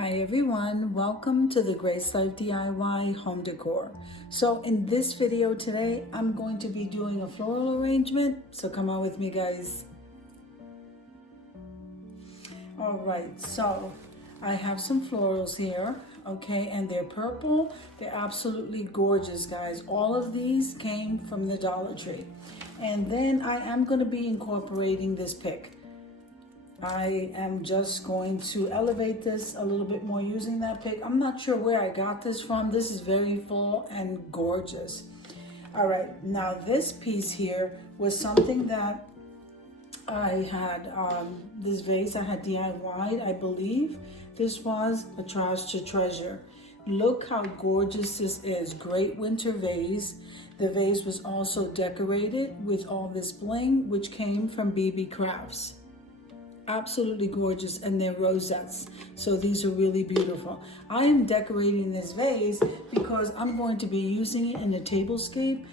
Hi everyone, welcome to the Grace Life DIY home decor. So in this video today, I'm going to be doing a floral arrangement. So come on with me, guys. All right, so I have some florals here, okay, and they're purple. They're absolutely gorgeous, guys. All of these came from the Dollar Tree. And then I am going to be incorporating this pick. I am just going to elevate this a little bit more using that pick. I'm not sure where I got this from. This is very full and gorgeous. All right, now this piece here was something that I had, this vase I had DIY'd, I believe. This was a trash to treasure. Look how gorgeous this is. Great winter vase. The vase was also decorated with all this bling, which came from BB Crafts. Absolutely gorgeous, and they're rosettes, so these are really beautiful. I am decorating this vase because I'm going to be using it in a tablescape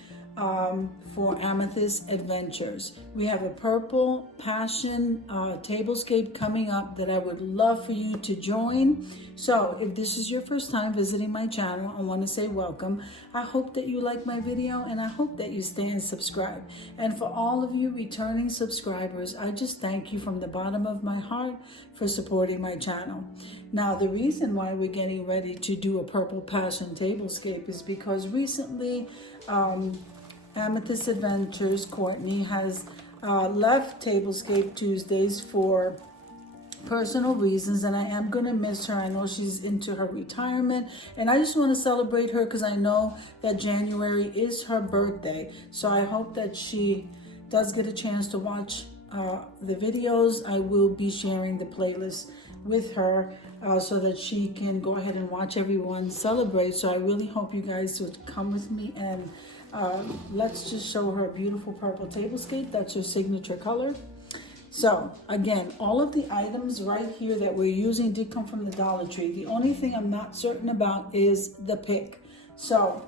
for Amethyst Adventures. We have a purple passion tablescape coming up that I would love for you to join. So if this is your first time visiting my channel, I want to say welcome. I hope that you like my video, and I hope that you stay and subscribe. And for all of you returning subscribers, I just thank you from the bottom of my heart for supporting my channel. Now, the reason why we're getting ready to do a purple passion tablescape is because recently Amethyst Adventures, Courtney, has left Tablescape Tuesdays for personal reasons, and I am going to miss her. I know she's into her retirement, and I just want to celebrate her because I know that January is her birthday. So I hope that she does get a chance to watch the videos. I will be sharing the playlist with her so that she can go ahead and watch everyone celebrate. So I really hope you guys would come with me, and let's just show her a beautiful purple tablescape. That's her signature color. So again, all of the items right here that we're using did come from the Dollar Tree. The only thing I'm not certain about is the pick. So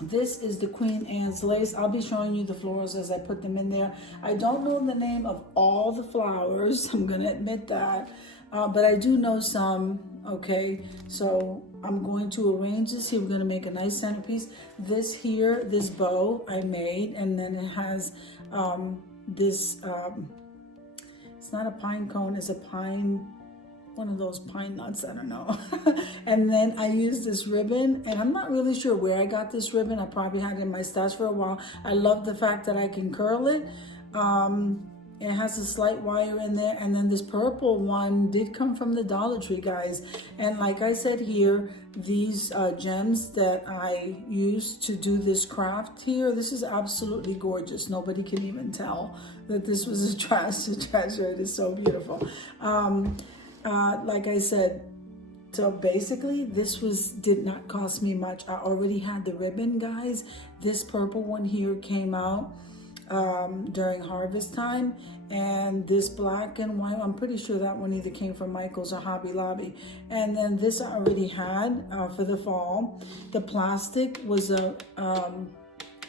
this is the Queen Anne's lace. I'll be showing you the florals as I put them in there. I don't know the name of all the flowers, I'm gonna admit that, but I do know some, okay? So I'm going to arrange this here. We're gonna make a nice centerpiece. This here, this bow I made, and then it has this, it's not a pine cone, it's a pine, one of those pine nuts, I don't know. And then I used this ribbon, and I'm not really sure where I got this ribbon. I probably had it in my stash for a while. I love the fact that I can curl it. It has a slight wire in there, and then this purple one did come from the Dollar Tree, guys. And like I said here, these gems that I used to do this craft here, this is absolutely gorgeous. Nobody can even tell that this was a trash to treasure. It is so beautiful. Like I said, so basically this did not cost me much. I already had the ribbon, guys. This purple one here came out during harvest time, and this black and white, I'm pretty sure that one either came from Michael's or Hobby Lobby. And then this I already had for the fall. The plastic was a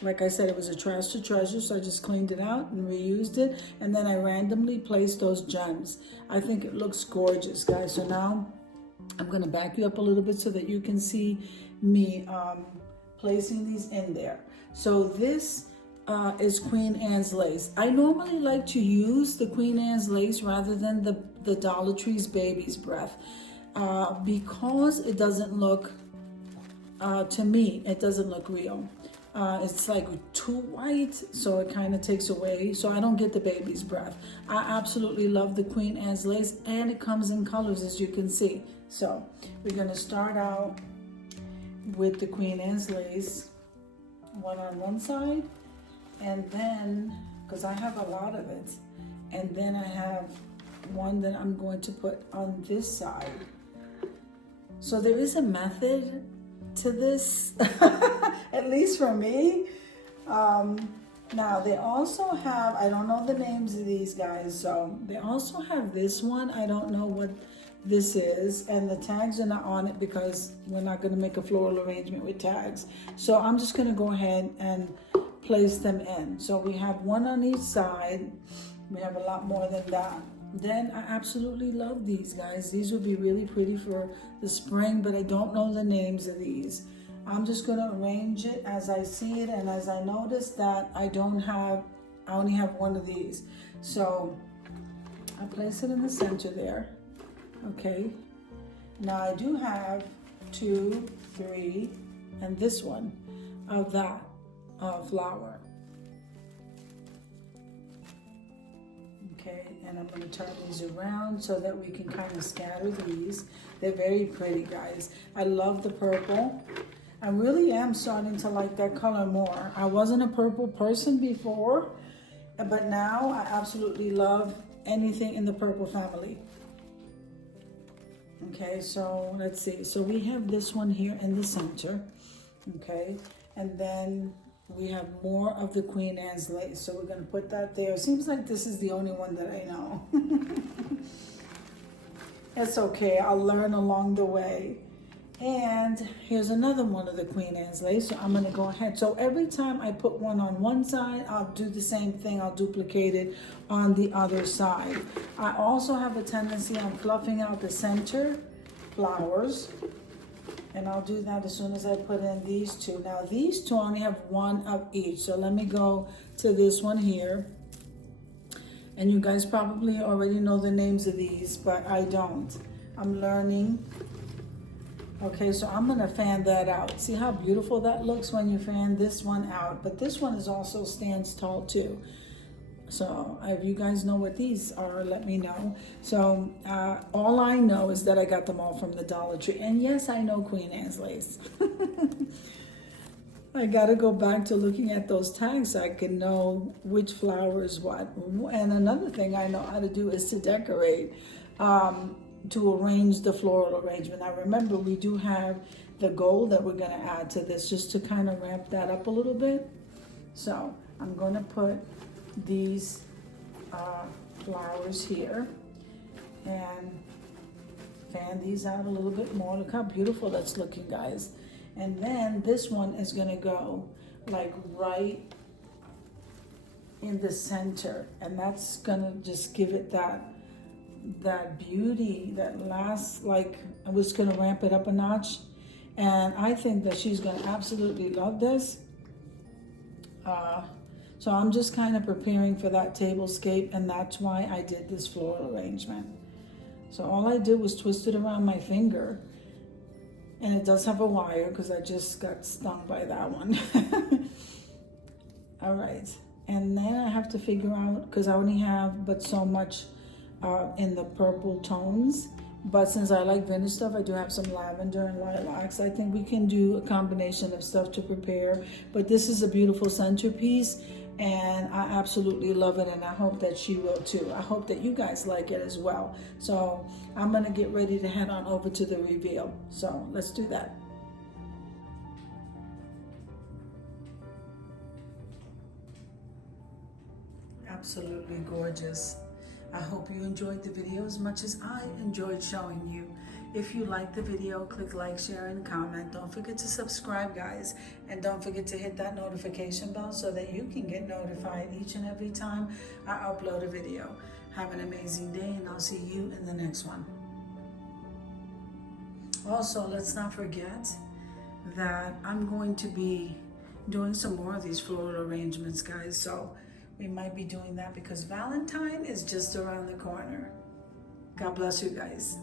like I said, it was a trash to treasure, so I just cleaned it out and reused it, and then I randomly placed those gems. I think it looks gorgeous, guys. So now I'm going to back you up a little bit so that you can see me placing these in there. So this is Queen Anne's lace. I normally like to use the Queen Anne's lace rather than the Dollar Tree's Baby's Breath because it doesn't look, to me, it doesn't look real. It's like too white, so it kind of takes away, so I don't get the Baby's Breath. I absolutely love the Queen Anne's lace, and it comes in colors, as you can see. So we're going to start out with the Queen Anne's lace, one on one side, and then, because I have a lot of it, and then I have one that I'm going to put on this side. So there is a method to this, at least for me. Now they also have, I don't know the names of these guys, so they also have this one. I don't know what this is, and the tags are not on it because we're not going to make a floral arrangement with tags. So I'm just going to go ahead and place them in. So we have one on each side. We have a lot more than that. Then I absolutely love these, guys. These would be really pretty for the spring, but I don't know the names of these. I'm just gonna arrange it as I see it, and as I notice that I only have one of these. So I place it in the center there, okay? Now I do have 2, 3, and this one of that flower. Okay, and I'm going to turn these around so that we can kind of scatter these. They're very pretty, guys. I love the purple. I really am starting to like that color more. I wasn't a purple person before, but now I absolutely love anything in the purple family. Okay, so let's see. So we have this one here in the center, okay? And then we have more of the Queen Anne's lace. So we're gonna put that there. Seems like this is the only one that I know. It's okay, I'll learn along the way. And here's another one of the Queen Anne's lace. So I'm gonna go ahead. So every time I put one on one side, I'll do the same thing. I'll duplicate it on the other side. I also have a tendency on fluffing out the center flowers. And I'll do that as soon as I put in these two. Now these two only have one of each. So let me go to this one here. And you guys probably already know the names of these, but I don't. I'm learning. Okay, so I'm gonna fan that out. See how beautiful that looks when you fan this one out. But this one is also stands tall too. So if you guys know what these are, let me know. So all I know is that I got them all from the Dollar Tree. And yes, I know Queen Anne's lace. I gotta go back to looking at those tags so I can know which flower is what. And another thing I know how to do is to decorate, to arrange the floral arrangement. I remember we do have the gold that we're gonna add to this just to kind of ramp that up a little bit. So I'm gonna put these flowers here and fan these out a little bit more. Look how beautiful that's looking, guys. And then this one is gonna go like right in the center, and that's gonna just give it that beauty, that last, like, I was gonna ramp it up a notch. And I think that she's gonna absolutely love this. So I'm just kind of preparing for that tablescape, and that's why I did this floral arrangement. So all I did was twist it around my finger, and it does have a wire because I just got stung by that one. All right, and then I have to figure out, because I only have but so much in the purple tones. But since I like vintage stuff, I do have some lavender and lilacs. I think we can do a combination of stuff to prepare. But this is a beautiful centerpiece, and I absolutely love it, and I hope that she will too. I hope that you guys like it as well. So I'm gonna get ready to head on over to the reveal. So let's do that. Absolutely gorgeous. I hope you enjoyed the video as much as I enjoyed showing you. If you liked the video, click like, share, and comment. Don't forget to subscribe, guys. And don't forget to hit that notification bell so that you can get notified each and every time I upload a video. Have an amazing day, and I'll see you in the next one. Also, let's not forget that I'm going to be doing some more of these floral arrangements, guys. So we might be doing that because Valentine is just around the corner. God bless you guys.